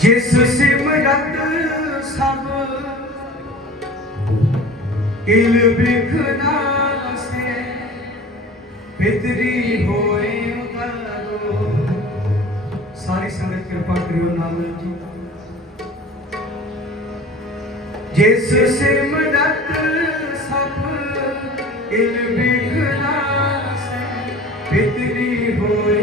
ਜਿਸ ਸਿਮਰਤ ਸਭ। ਕਿਲ ਬਿਖਨਾ ਸੇ ਬਿਦਰੀ ਹੋਏ ਉਤਾਰੋ ਸਾਰੀ ਸੰਗਤ ਕਿਰਪਾ ਕਰਿਓ ਨਾਮ ਜੀ। ਜਿਸ ਸਿਮਰਤ ਸਭ, ਕਿਲ ਬਿਖਨਾ ਸੇ ਬਿਦਰੀ ਹੋਏ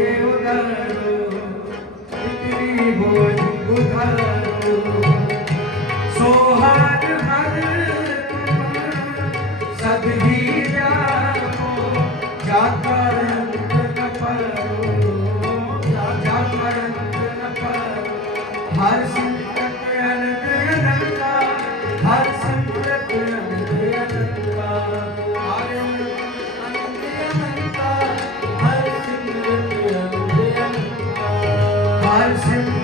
Thank you.